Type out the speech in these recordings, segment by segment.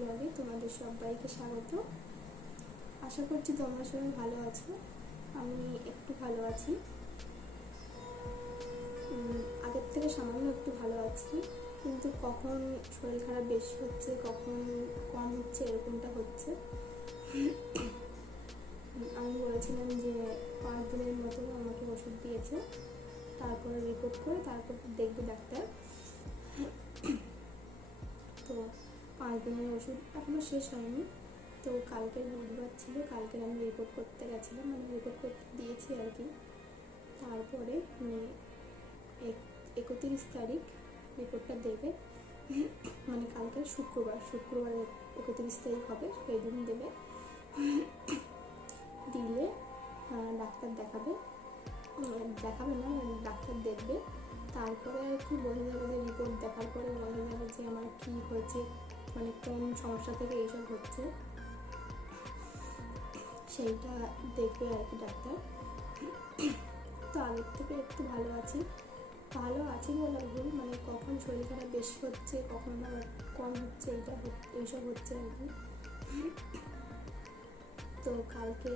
ব্লগে তোমাদের সবাইকে স্বাগত। আশা করছি তোমরা সবাই ভালো আছো। আমি একটু ভালো আছি, আগের থেকে সামান্য একটু ভালো আছি, কিন্তু কখন শরীর খারাপ বেশি হচ্ছে কখন কম হচ্ছে এরকমটা হচ্ছে। আমি বলেছিলাম যে 5 দিনের মতো আমাকে ওষুধ দিয়েছে, তারপরে রিপোর্ট করে তারপর দেখবে ডাক্তার। তো 5 দিনের ওষুধ এখনও শেষ হয়নি। তো কালকে বুধবার ছিল, কালকে আমি রিপোর্ট করতে গেছিলাম, মানে রিপোর্ট করতে দিয়েছি আর কি। তারপরে 31 তারিখ রিপোর্টটা দেবে, মানে কালকে শুক্রবার 31 তারিখ হবে, সেই দিন দেবে। দিলে ডাক্তার দেখাবে না, মানে ডাক্তার দেখবে, তারপরে আর কি বোঝা যাবে, রিপোর্ট দেখার পরে বোঝা যাবে যে আমার কী হয়েছে, মানে কোন সমস্যা থেকে এইসব হচ্ছে, সেইটা দেখবে আর কি ডাক্তার। তো আগের থেকে একটু ভালো আছি বলা ভুল, মানে কখন শরীর খারাপ বেশি হচ্ছে কখন আবার কম হচ্ছে এইসব হচ্ছে আর কি। তো কালকে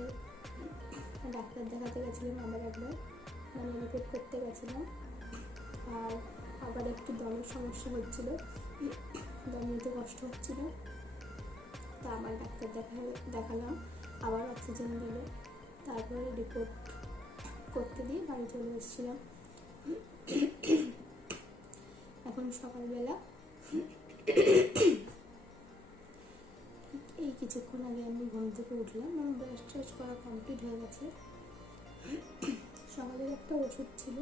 ডাক্তার দেখাতে গেছিলাম আবার একবার, মানে রিপোর্ট করতে গেছিলাম। আর আবার একটু দমের সমস্যা হচ্ছিলো, দম নিতে কষ্ট হচ্ছিল। তা আবার ডাক্তার দেখালাম, আবার অক্সিজেন দিল, তারপরে রিপোর্ট করতে দিয়ে বাড়ি চলে এসেছিলাম। এখন সকালবেলা এই কিছুক্ষণ আগে আমি ঘুম থেকে উঠলাম, আমার ব্রাশ ট্রাশ করা কমপ্লিট হয়ে গেছে। সকালের একটা ওষুধ ছিল,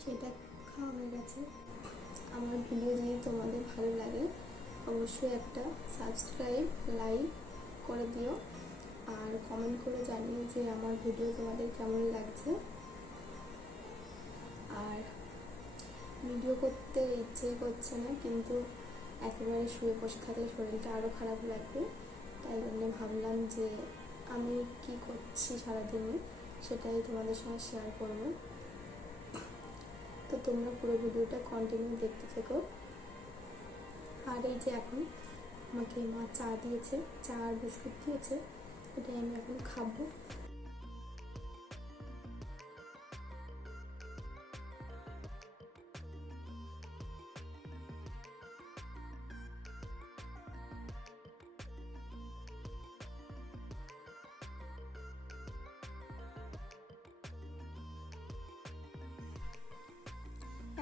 সেটা খাওয়া হয়ে গেছে। আমার ভিডিও যদি তোমাদের ভালো লাগে অবশ্যই একটা সাবস্ক্রাইব লাইক করে দিও, আর কমেন্ট করে জানিও যে আমার ভিডিও তোমাদের কেমন লাগছে। আর ভিডিও করতে ইচ্ছে করছে না, কিন্তু একেবারে শুয়ে বসে থাকলে শরীরটা আরও খারাপ লাগবে, তাই জন্য ভাবলাম যে আমি কি করছি সারাদিনে সেটাই তোমাদের সঙ্গে শেয়ার করব। তো তোমরা পুরো ভিডিওটা কন্টিনিউ দেখতে থেকো। আর এই যে এখন আমাকে মা চা দিয়েছে, চা আর বিস্কুট দিয়েছে, এটাই আমি এখন খাবো।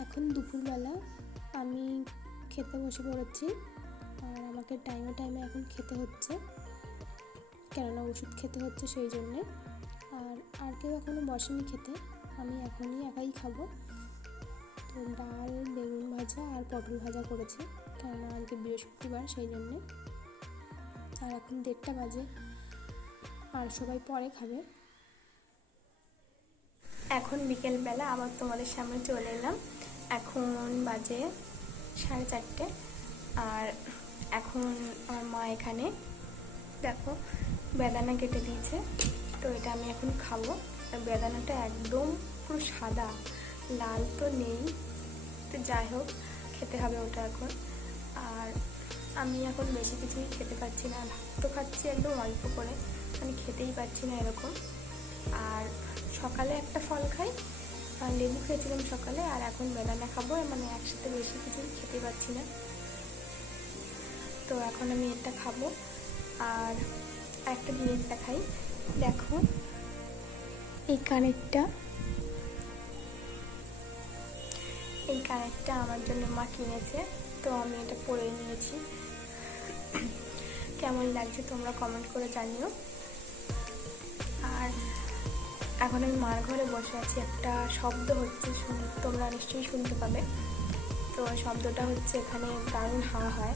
এখন দুপুরবেলা আমি খেতে বসে পড়েছি, আর আমাকে টাইমে টাইমে এখন খেতে হচ্ছে, কেননা ওষুধ খেতে হচ্ছে সেই জন্যে। আর কেউ এখনও বসেনি খেতে, আমি এখনই একাই খাবো। তো ডাল, বেগুন ভাজা আর পটল ভাজা করেছি, কেননা আজকে বৃহস্পতিবার সেই জন্যে। আর এখন 1:30 বাজে, আর সবাই পরে খাবে। এখন বিকেলবেলা আবার তোমাদের সামনে চলে এলাম। এখন বাজে 4:30, আর এখন আমার মা এখানে দেখো বেদানা কেটে দিয়েছে, তো এটা আমি এখন খাবো। আর বেদানাটা একদম পুরো সাদা, লাল তো নেই, তো যাই হোক খেতে হবে ওটা এখন। আর আমি এখন বেশি কিছুই খেতে পারছি না, ভাত তো খাচ্ছি একদম অল্প করে, মানে খেতেই পারছি না এরকম। আর সকালে একটা ফল খাই, লেবু খেয়েছিলাম সকালে, আর এখন বেদানা খাবো, মানে একসাথে বেশি কিছু খেতে পারছি না। তো এখন আমি এটা খাবো। আর একটা জিনিস দেখাই, দেখো এই কানেরটা আমার জন্য মা কিনেছে, তো আমি এটা পরে নিয়েছি। কেমন লাগছে তোমরা কমেন্ট করে জানিও। আর এখন আমি মার ঘরে বসে আছি, একটা শব্দ হচ্ছে, তোমরা নিশ্চয়ই শুনতে পাবে। তো শব্দটা হচ্ছে এখানে দারুণ হাওয়া হয়,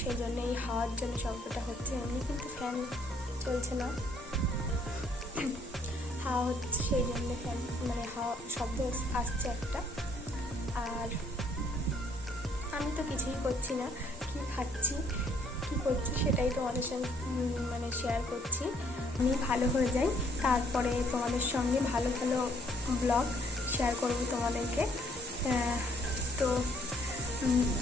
সেই জন্য এই হাওয়ার জন্য শব্দটা হচ্ছে, এমনি কিন্তু ফ্যান চলছে না, হাওয়া হচ্ছে সেই জন্য ফ্যান, মানে হাওয়া শব্দ আসছে একটা। আর আমি তো কিছুই করছি না, কি খাচ্ছি কি করছি সেটাই তোমাদের সঙ্গে মানে শেয়ার করছি। আমি ভালো হয়ে যাই, তারপরে তোমাদের সঙ্গে ভালো ভালো ব্লগ শেয়ার করব তোমাদেরকে। তো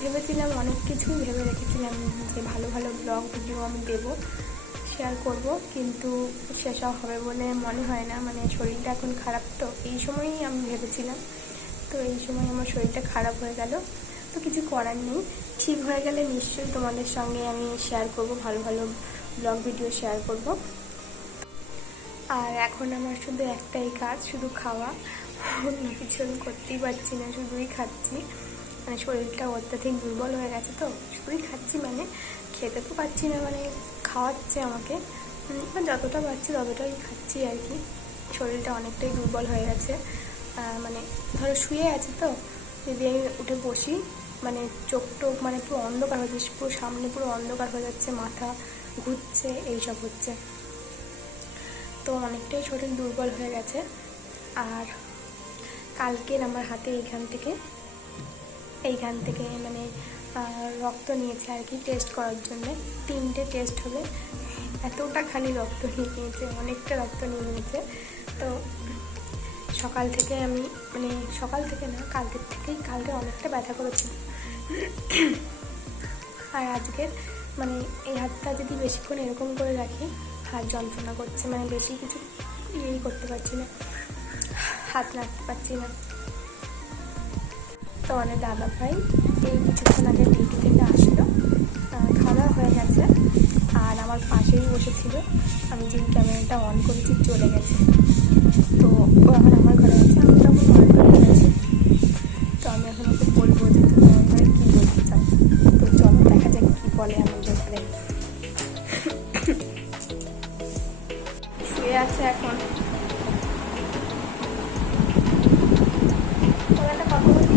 ভেবেছিলাম অনেক কিছুই ভেবে রেখেছিলাম যে ভালো ভালো ব্লগ ভিডিও আমি দেবো, শেয়ার করব, কিন্তু সেসব হবে বলে মনে হয় না। মানে শরীরটা এখন খারাপ, তো এই সময়ই আমি ভেবেছিলাম, তো এই সময় আমার শরীরটা খারাপ হয়ে গেল। তো কিছু করার নেই, ঠিক হয়ে গেলে নিশ্চয়ই তোমাদের সঙ্গে আমি শেয়ার করব, ভালো ভালো ব্লগ ভিডিও শেয়ার করব। আর এখন আমার শুধু একটাই কাজ, শুধু খাওয়া, অন্য কিছু আমি করতেই পারছি না, শুধুই খাচ্ছি। মানে শরীরটা অত্যাধিক দুর্বল হয়ে গেছে, তো শুধুই খাচ্ছি, মানে খেতে তো পারছি না, মানে খাওয়াচ্ছে আমাকে, যতটা পারছি ততটাই খাচ্ছি আর কি। শরীরটা অনেকটাই দুর্বল হয়ে গেছে, মানে ধরো শুয়ে আছে, তো যদি আমি উঠে বসি মানে চোখ টোক মানে পুরো অন্ধকার হয়ে যাচ্ছে, পুরো সামনে পুরো অন্ধকার হয়ে যাচ্ছে, মাথা ঘুরছে, এইসব হচ্ছে, তো অনেকটাই শরীর দুর্বল হয়ে গেছে। আর কালকের আমার হাতে এইখান থেকে মানে রক্ত নিয়েছে আর কি, টেস্ট করার জন্য। 3টে টেস্ট হবে, এতটা খালি রক্ত নিয়ে নিয়েছে, অনেকটা রক্ত নিয়ে নিয়েছে। তো সকাল থেকে আমি মানে সকাল থেকে না, কালকে অনেকটা ব্যথা করেছিল। আর আজকের মানে এই হাতটা যদি বেশিক্ষণ এরকম করে রাখি, হাত যন্ত্রণা করছে, মানে বেশি কিছু ইয়েই করতে পারছি না, হাত রাখতে পারছি না। তো অনেক দাদা ভাই এই কিছুক্ষণ আগে ডিউটি থেকে আসলো, খাওয়া হয়ে গেছে, আর আমার পাশেই বসেছিল। আমি যেই ক্যামেরাটা অন করেছি চলে গেছে, তো ও এখন আমার ঘরে আছে, আমি তখন আমার ঘরে গেছি। তো আমি এখন ওকে বলবো যে তুমি আমার ঘরে কী বলতে চাও, তো চলো দেখা যাক কী বলে আমার ঘরে। শুয়ে আছে এখন, একটা কথা বলি,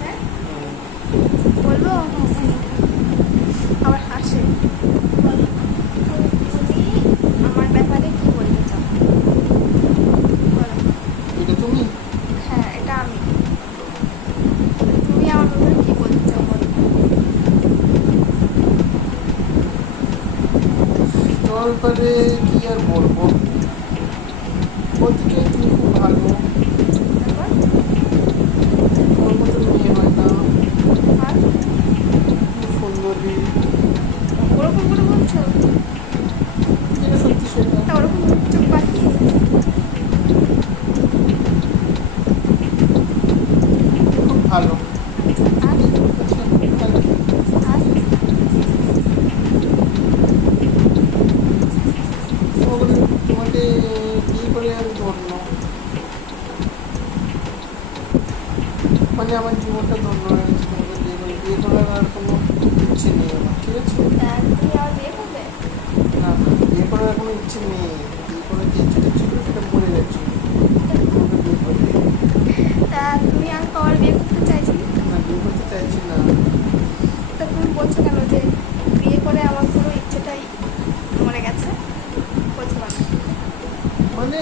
হ্যাঁ বলবো, আবার হাসে। তুমি আমার ব্যাপারে কি বলতে চাও বলো? এটা তুমি? হ্যাঁ, এটা আমি। তুমি আমার ব্যাপারে কি বলতে চাও বলো? তোমার ব্যাপারে কি আর বলবো, বলতে চাই তুমি খুব ভালো, তারপর তোমার মতো মেয়ে হয় না, আর খুব সুন্দরী, ওরকম করে বলছো? যেটা সত্যি সেটা। তা ওরকম চোখ পাখি খুব ভালো। আর আচ্ছা, আর কি? আর তোমাকে বিয়ে করে আমি ধন্য, মানে আমার জীবনটা ধন্য হয়ে গেছে তোমাকে বিয়ে করার আর কোনো ইচ্ছে নেই আমার, ঠিক আছে? তুমি আবার বিয়ে করবে? না, বিয়ে করার আর কোনো ইচ্ছে নেই, বিয়ে করার যে ইচ্ছেটা ছিল সেটা মরে গেছে, তোমাকে বিয়ে করে। তা তুমি আর আবার বিয়ে করতে চাইছি? না, বিয়ে করতে চাইছি না। তা তুমি বলছো কেন যে বিয়ে করে আমার কোনো ইচ্ছেটাই মরে গেছে, বলছো কেন? মানে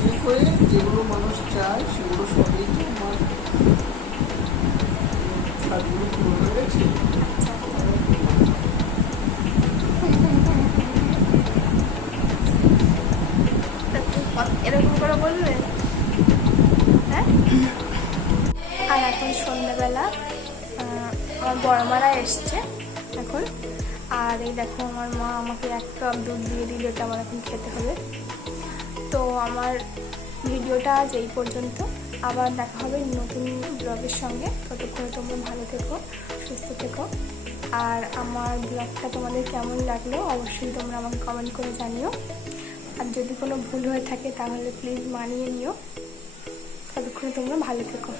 বিয়ে করে যেগুলো মানুষ চায় সেগুলো সবই তো আমার স্বাদগুলো পূরণ হয়ে গেছে। তা তুমি এরকম করে বলবে? হ্যাঁ। আর এখন সন্ধ্যাবেলা আমার বড় মারা এসছে এখন, আর এই দেখো আমার মা আমাকে 1 কাপ দুধ দিয়ে দিল, এটা আমার এখন খেতে হবে। তো আমার ভিডিওটা আজ এই পর্যন্ত, আবার দেখা হবে নতুন ব্লগের সঙ্গে। ততক্ষণে তোমরা ভালো থেকো, সুস্থ থেকো, আর আমার ব্লগটা তোমাদের কেমন লাগলো অবশ্যই তোমরা আমাকে কমেন্ট করে জানিও। আর যদি কোনো ভুল হয়ে থাকে তাহলে প্লিজ মানিয়ে নিও। ততক্ষণে তোমরা ভালো থেকো।